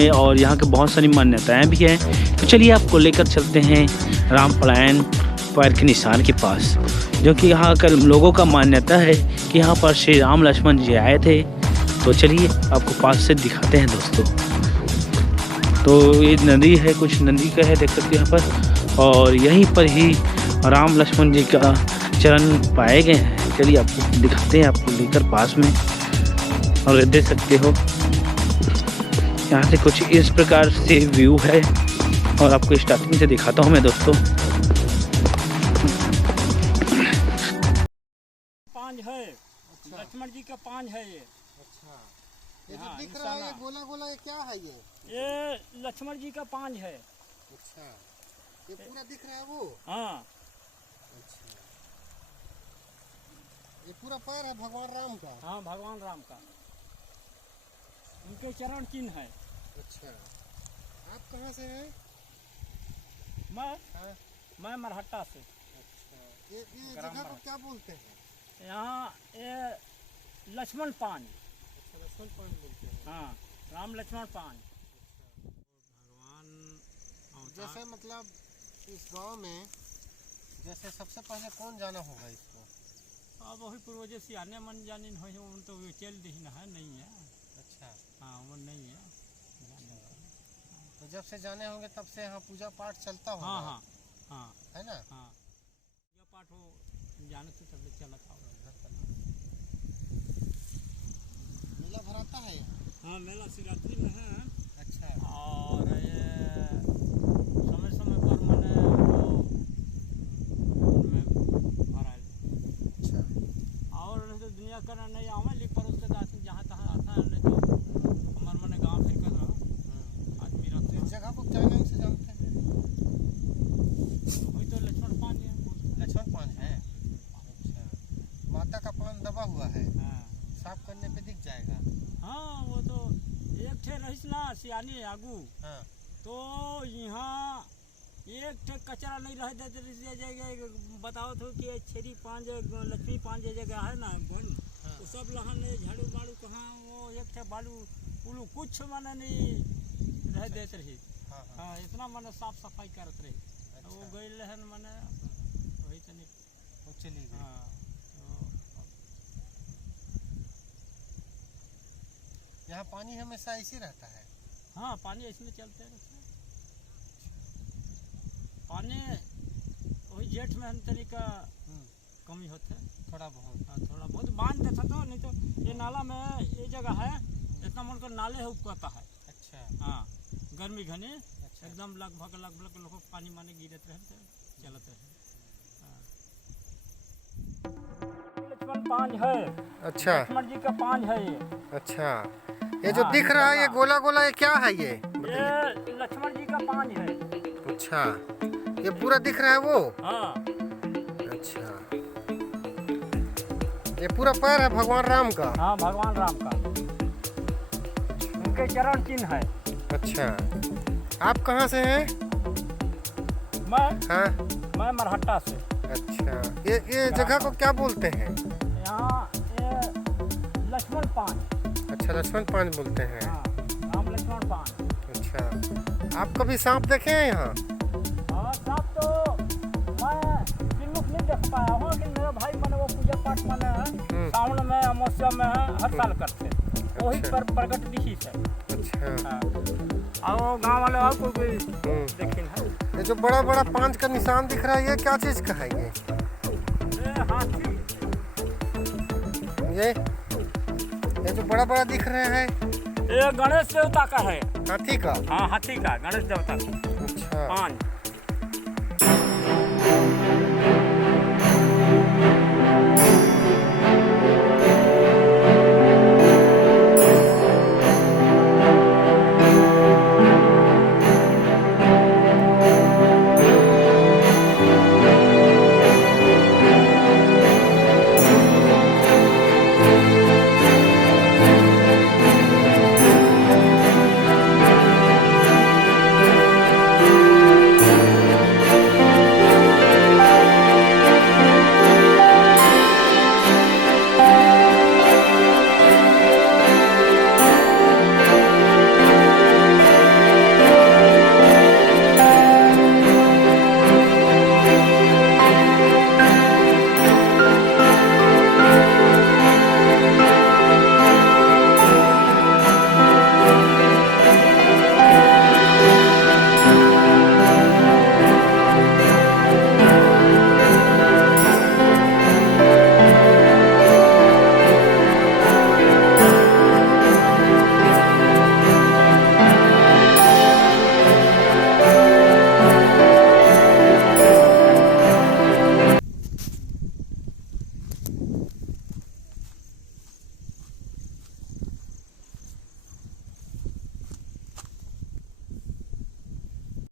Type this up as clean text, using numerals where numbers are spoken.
में और यहाँ के बहुत सारी मान्यताएं भी हैं। तो चलिए आपको लेकर चलते हैं रामपलायन पैर के निशान के पास, जो कि यहाँ के लोगों का मान्यता है कि यहाँ पर श्री राम लक्ष्मण जी आए थे। तो चलिए आपको पास से दिखाते हैं दोस्तों। तो ये नदी है, कुछ नदी का है, देख सकते हैं यहाँ पर, और यहीं पर ही राम लक्ष्मण जी का चरण पाए गए हैं। चलिए आपको दिखाते हैं, आपको लेकर पास में, और देख सकते हो यहाँ से कुछ इस प्रकार से व्यू है। और आपको स्टार्टिंग से दिखाता हूँ मैं दोस्तों। पांज है, लक्ष्मण जी का पांज है ये। अच्छा, ये जो दिख रहा है ये गोला गोला ये क्या है ये लक्ष्मण जी का पांज है। अच्छा, ये पूरा दिख रहा है वो? हाँ। अच्छा, ये पूरा पैर है भगवान राम का? हाँ, भगवान राम का, उनके चरण चिन्ह है। अच्छा, आप कहाँ से हैं? मैं मरहट्टा से। अच्छा, ये जगह को क्या बोलते हैं? यहाँ ये लक्ष्मण पांज। अच्छा, लक्ष्मण पांज बोलते हैं। हाँ, राम लक्ष्मण पांज। भगवान जैसे मतलब इस गांव में जैसे सबसे पहले कौन जाना होगा इसको? अब वही पूर्वज से आने मन जानी हो, उन तो चल दी ना है, नहीं है। अच्छा, हाँ, वो नहीं है। तो जब से जाने होंगे तब से यहाँ पूजा पाठ चलता होगा? हाँ हाँ हाँ, है ना? हाँ, पूजा पाठ हो जाने से तब चला था घर पर। मेला भराता है? हाँ, मेला शिवरात्रि में है। अच्छा, और ये समय समय पर मैंने वो में भरा है। अच्छा, और नहीं तो दुनिया का नहीं आवा ली परोस के दास जहाँ तहाँ आता है, नहीं तो हमारे मैंने गाँव फिर कर रहा आदमी रहते हैं। इस जगह को क्या नाम से जानते हैं? वही तो लक्ष्मण पांज है। लक्ष्मण पांज है। अच्छा, माता का पान दबा हुआ है, हाँ साफ करने पे दिख जाएगा। हाँ, वो तो एक ठे रहीस ना सियानी आगू, हाँ, तो यहाँ एक ठे कचरा नहीं रह देते जाएगा। बताओ तो कि छेरी पांच लक्ष्मी पांच जगह है ना बन, हाँ। तो सब लहन झाड़ू बाड़ू कहाँ वो एक ठे बालू उलू कुछ माने नहीं रह देते रही। हाँ, हाँ। हाँ, इतना माने साफ सफाई करते रही। अच्छा। वो गई लहन माने वही तनी। वो चली गई। हाँ, यहाँ पानी हमेशा ऐसे रहता है? हाँ, पानी इसमें चलते रहते हैं। पानी वही जेठ में हम तरीका कमी होते है थोड़ा बहुत। हाँ, थोड़ा बहुत बांध देता तो, नहीं तो ये नाला में ये जगह है इतना मन कर नाले है उपकता है। अच्छा, हाँ, गर्मी घनी अच्छा। एकदम लगभग लोग पानी माने गिरते रहते चलते हैं। लक्ष्मण पांज है। अच्छा, लक्ष्मण जी का पांज है ये। अच्छा, ये जो दिख रहा है ये गोला गोला ये क्या है ये? ये लक्ष्मण जी का पांज है। अच्छा, ये पूरा दिख रहा है वो? हाँ। अच्छा, ये पूरा पैर है भगवान राम का? हाँ, भगवान राम का, उनके चरण चिन्ह है। अच्छा, आप कहाँ से हैं? हाँ, मैं मरहट्टा से। अच्छा, ये जगह को क्या बोलते हैं? यहाँ ये लक्ष्मण पांज। अच्छा, लक्ष्मण पांज बोलते हैं। हाँ, राम लक्ष्मण पांज। अच्छा, आप कभी सांप देखे हैं यहाँ? हाँ, सांप तो मैं चिन्मुख नहीं देख पाया हूँ, लेकिन मेरा भाई मैंने वो पूजा पाठ मैंने सावन में अमावस्या में हर साल करते, वही अच्छा। पर प्रकट दिखी से। अच्छा, हाँ, और गाँव वाले और कोई देखिन है। ये जो बड़ा बड़ा पांच का निशान दिख रहा है ये क्या चीज का है ये? हाथी। ये जो बड़ा बड़ा दिख रहे हैं ये गणेश देवता का है। हाथी का? हाँ, हाथी का, गणेश देवता का अच्छा, पांज।